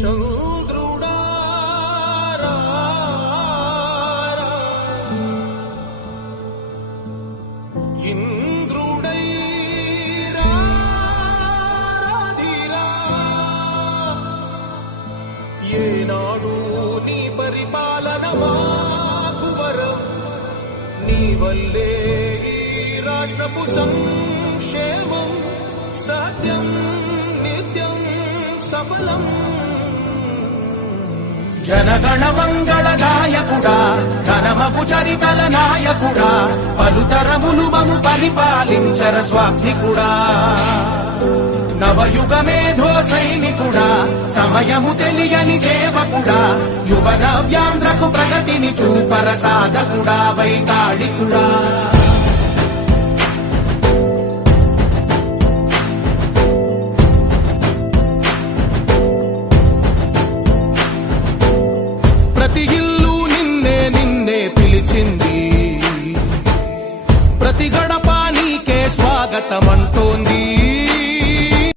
చంద్రుడా ఇంద్రుడై రాధిలా ఏనాడు నీ పరిపాలన మాకు వరం నీ వల్లే ఈ రాష్ట్రపు సంక్షేమం సత్యం నిత్యం సఫలం జనగణ మంగళ గాయకుడా ఘనమగు చరితల నాయకుడా పలుతరములు మము పరిపాలించర స్వామికుడా నవయుగ మేధో సైనికుడా సమయము తెలియని సేవకుడా యువ నవ్యాంధ్రకు ప్రగతిని చూపర సాధకుడా వైతాళికుడా ప్రతి ఇల్లు నిన్నే నిన్నే పిలిచింది ప్రతి గడప నీకే స్వాగతం